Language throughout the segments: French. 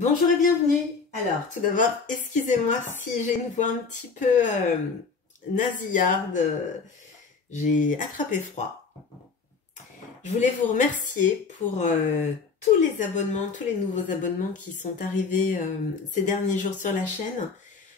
Bonjour et bienvenue. Alors, tout d'abord, excusez-moi si j'ai une voix un petit peu nasillarde. J'ai attrapé froid. Je voulais vous remercier pour tous les abonnements, tous les nouveaux abonnements qui sont arrivés ces derniers jours sur la chaîne.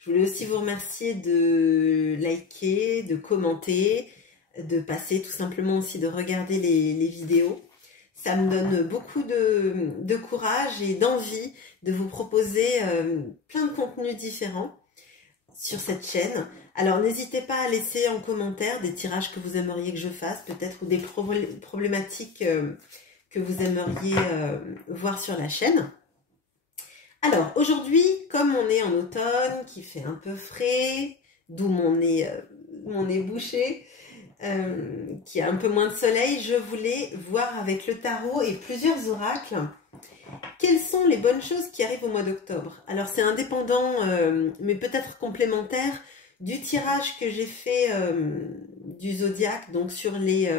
Je voulais aussi vous remercier de liker, de commenter, de passer tout simplement aussi de regarder les vidéos. Ça me donne beaucoup de courage et d'envie de vous proposer plein de contenus différents sur cette chaîne. Alors n'hésitez pas à laisser en commentaire des tirages que vous aimeriez que je fasse, peut-être, ou des problématiques que vous aimeriez voir sur la chaîne. Alors aujourd'hui, comme on est en automne, qui fait un peu frais, d'où mon nez bouché, qui a un peu moins de soleil, je voulais voir avec le tarot et plusieurs oracles quelles sont les bonnes choses qui arrivent au mois d'octobre. Alors c'est indépendant, mais peut-être complémentaire du tirage que j'ai fait du zodiaque, donc sur les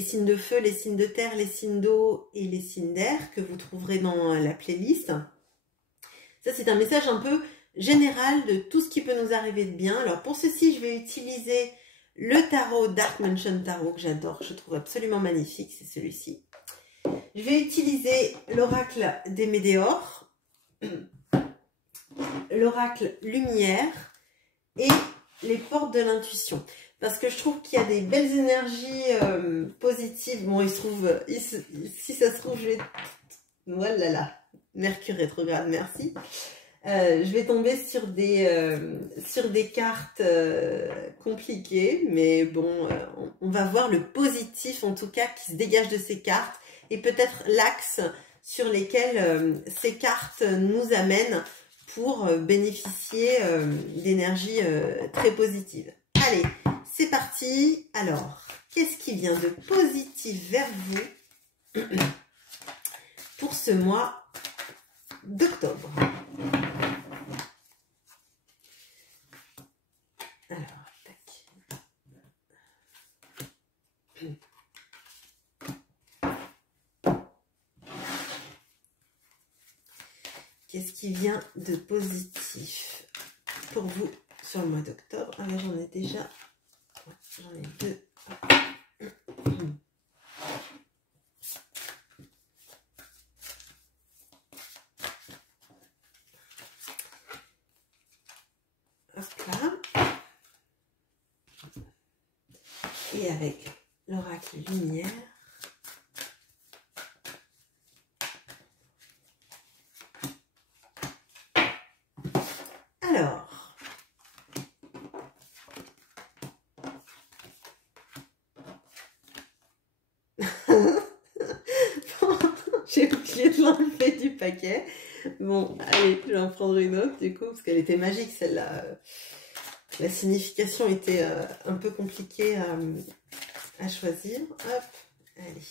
signes de feu, les signes de terre, les signes d'eau et les signes d'air, que vous trouverez dans la playlist. Ça, c'est un message un peu général de tout ce qui peut nous arriver de bien. Alors pour ceci, je vais utiliser le tarot Dark Mansion Tarot, que j'adore, je trouve absolument magnifique, c'est celui-ci. Je vais utiliser l'oracle des Médéors, l'oracle Lumière et les portes de l'intuition. Parce que je trouve qu'il y a des belles énergies positives. Bon, il se trouve, si ça se trouve, je vais... Voilà là, Mercure rétrograde, merci. Je vais tomber sur des cartes compliquées, mais bon, on va voir le positif en tout cas qui se dégage de ces cartes et peut-être l'axe sur lesquels ces cartes nous amènent pour bénéficier d'énergie très positive. Allez, c'est parti. Alors, qu'est-ce qui vient de positif vers vous pour ce mois d'octobre? Alors, tac. Qu'est-ce qui vient de positif pour vous sur le mois d'octobre? Ah là, j'en ai déjà. Ouais, j'en ai deux. Hop là. Et avec l'oracle Lumière. Alors, j'ai oublié de l'enlever du paquet. Bon, allez, je vais en prendre une autre du coup, parce qu'elle était magique celle-là. La signification était un peu compliquée à choisir. Hop, allez.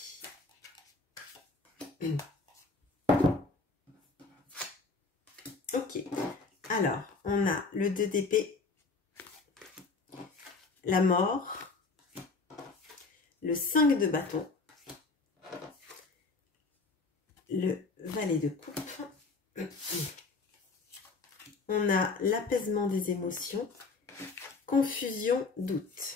Ok, alors, on a le 2 d'épée, la mort, le 5 de bâton, le valet de coupe, on a l'apaisement des émotions, confusion, doute.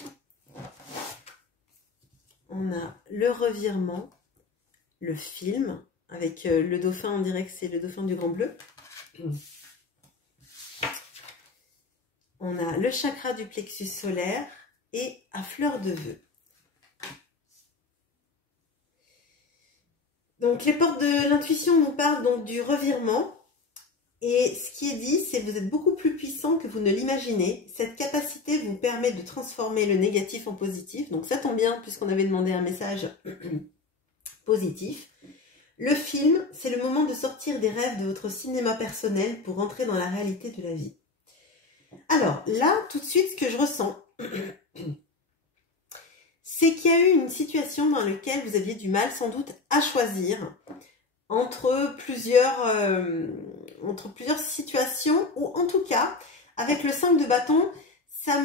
On a le revirement, le film, avec le dauphin, on dirait que c'est le dauphin du Grand Bleu. On a le chakra du plexus solaire et à fleur de vœux. Donc les portes de l'intuition nous parlent donc du revirement. Et ce qui est dit, c'est que vous êtes beaucoup plus puissant que vous ne l'imaginez. Cette capacité vous permet de transformer le négatif en positif. Donc ça tombe bien puisqu'on avait demandé un message positif. Le film, c'est le moment de sortir des rêves de votre cinéma personnel pour entrer dans la réalité de la vie. Alors là, tout de suite, ce que je ressens, c'est qu'il y a eu une situation dans laquelle vous aviez du mal sans doute à choisir entre plusieurs situations, ou en tout cas, avec le 5 de bâton, ça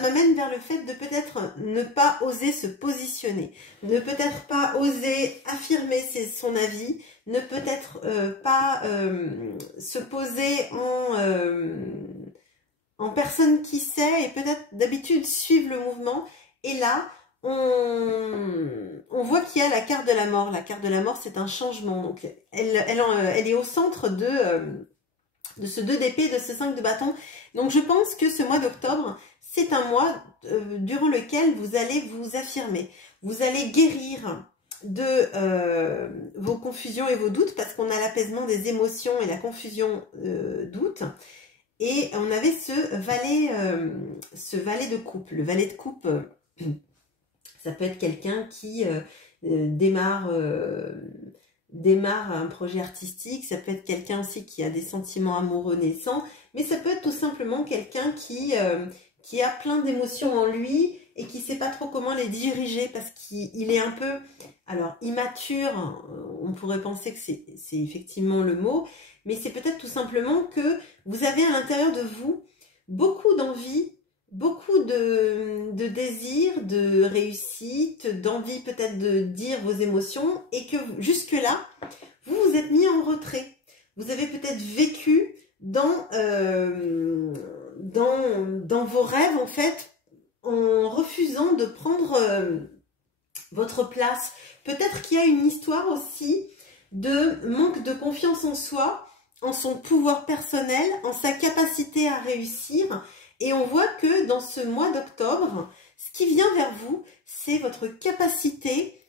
m'amène vers le fait de peut-être ne pas oser se positionner, ne peut-être pas oser affirmer son avis, ne peut-être pas se poser en personne qui sait et peut-être d'habitude suivre le mouvement. Et là, on voit qu'il y a la carte de la mort. La carte de la mort, c'est un changement. Donc, elle est au centre de ce 2 d'épée, de ce 5 de bâton. Donc je pense que ce mois d'octobre, c'est un mois durant lequel vous allez vous affirmer. Vous allez guérir de vos confusions et vos doutes, parce qu'on a l'apaisement des émotions et la confusion doute. Et on avait ce valet de coupe. Le valet de coupe, ça peut être quelqu'un qui démarre un projet artistique, ça peut être quelqu'un aussi qui a des sentiments amoureux naissants, mais ça peut être tout simplement quelqu'un qui a plein d'émotions en lui et qui ne sait pas trop comment les diriger parce qu'il est un peu, alors immature, on pourrait penser que c'est effectivement le mot, mais c'est peut-être tout simplement que vous avez à l'intérieur de vous beaucoup d'envie, beaucoup de désir, de réussite, d'envie peut-être de dire vos émotions et que jusque-là, vous vous êtes mis en retrait. Vous avez peut-être vécu dans vos rêves en fait en refusant de prendre votre place. Peut-être qu'il y a une histoire aussi de manque de confiance en soi, en son pouvoir personnel, en sa capacité à réussir. Et on voit que dans ce mois d'octobre, ce qui vient vers vous, c'est votre capacité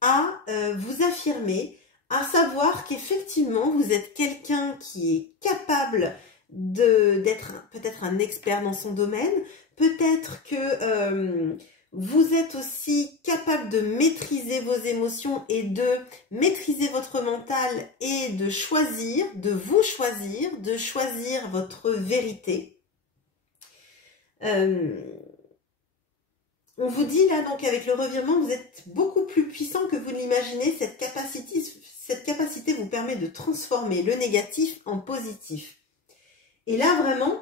à vous affirmer, à savoir qu'effectivement, vous êtes quelqu'un qui est capable d'être peut-être un expert dans son domaine, peut-être que vous êtes aussi capable de maîtriser vos émotions et de maîtriser votre mental et de choisir, de choisir votre vérité. On vous dit là, donc avec le revirement, vous êtes beaucoup plus puissant que vous ne l'imaginez. Cette capacité vous permet de transformer le négatif en positif. Et là, vraiment,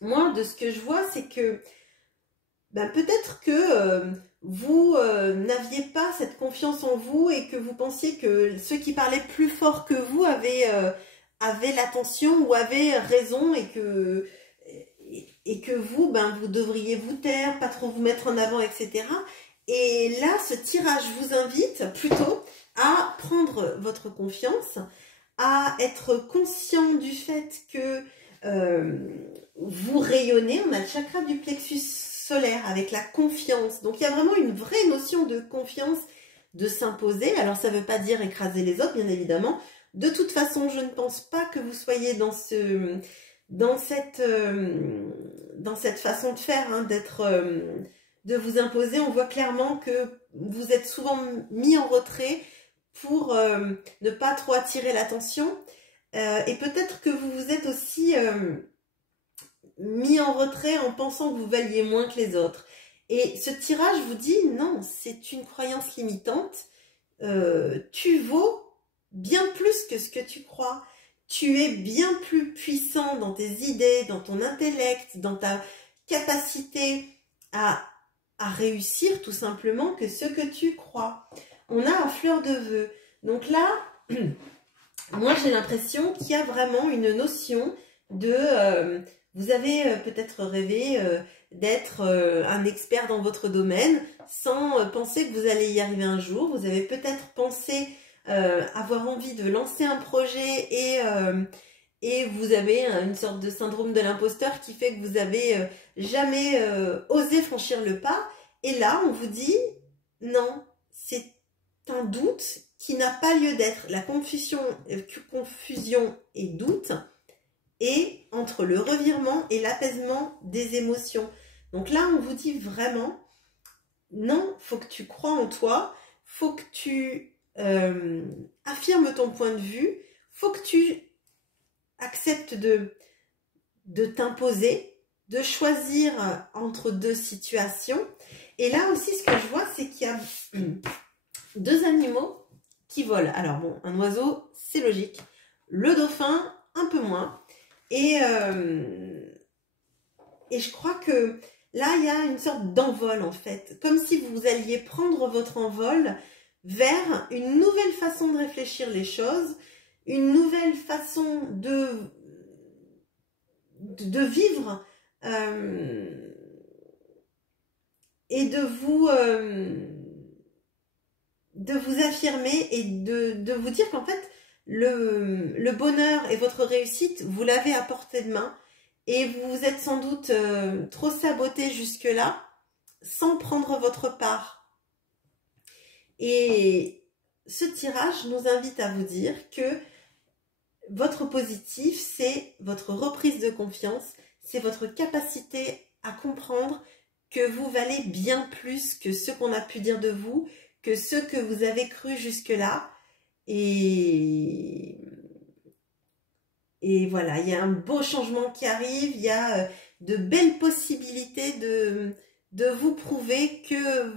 moi, de ce que je vois, c'est que peut-être que vous n'aviez pas cette confiance en vous et que vous pensiez que ceux qui parlaient plus fort que vous avaient l'attention ou avaient raison et que vous, vous devriez vous taire, pas trop vous mettre en avant, etc. Et là, ce tirage vous invite plutôt à prendre votre confiance, à être conscient du fait que vous rayonnez. On a le chakra du plexus solaire avec la confiance. Donc, il y a vraiment une vraie notion de confiance, de s'imposer. Alors, ça ne veut pas dire écraser les autres, bien évidemment. De toute façon, je ne pense pas que vous soyez dans cette façon de faire, hein, de vous imposer. On voit clairement que vous êtes souvent mis en retrait pour ne pas trop attirer l'attention. Et peut-être que vous vous êtes aussi mis en retrait en pensant que vous valiez moins que les autres. Et ce tirage vous dit non, c'est une croyance limitante. Tu vaux bien plus que ce que tu crois. Tu es bien plus puissant dans tes idées, dans ton intellect, dans ta capacité à réussir tout simplement que ce que tu crois. On a à fleur de vœux. Donc là, moi j'ai l'impression qu'il y a vraiment une notion de... vous avez peut-être rêvé d'être un expert dans votre domaine sans penser que vous allez y arriver un jour. Vous avez peut-être pensé... avoir envie de lancer un projet et vous avez une sorte de syndrome de l'imposteur qui fait que vous avez jamais osé franchir le pas. Et là, on vous dit non, c'est un doute qui n'a pas lieu d'être. La confusion et doute est entre le revirement et l'apaisement des émotions. Donc là, on vous dit vraiment non, faut que tu crois en toi, faut que tu affirme ton point de vue, faut que tu acceptes de t'imposer, de choisir entre deux situations. Et là aussi, ce que je vois, c'est qu'il y a deux animaux qui volent. Alors bon, un oiseau, c'est logique. Le dauphin, un peu moins. Et Et je crois que là, il y a une sorte d'envol en fait, comme si vous alliez prendre votre envol vers une nouvelle façon de réfléchir les choses, une nouvelle façon de vivre et de vous affirmer et de vous dire qu'en fait, le bonheur et votre réussite, vous l'avez à portée de main et vous vous êtes sans doute trop saboté jusque-là sans prendre votre part. Et ce tirage nous invite à vous dire que votre positif, c'est votre reprise de confiance, c'est votre capacité à comprendre que vous valez bien plus que ce qu'on a pu dire de vous, que ce que vous avez cru jusque-là. Et voilà, il y a un beau changement qui arrive, il y a de belles possibilités de vous prouver que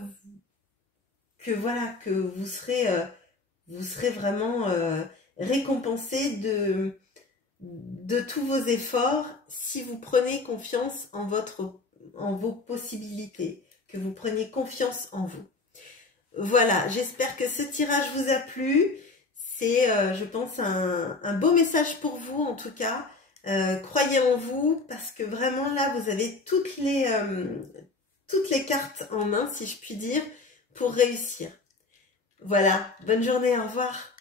voilà, que vous serez vraiment récompensé de tous vos efforts si vous prenez confiance en vos possibilités, que vous preniez confiance en vous. Voilà, j'espère que ce tirage vous a plu. C'est, je pense, un beau message pour vous en tout cas. Croyez en vous parce que vraiment là, vous avez toutes les cartes en main, si je puis dire, pour réussir. Voilà, bonne journée, au revoir.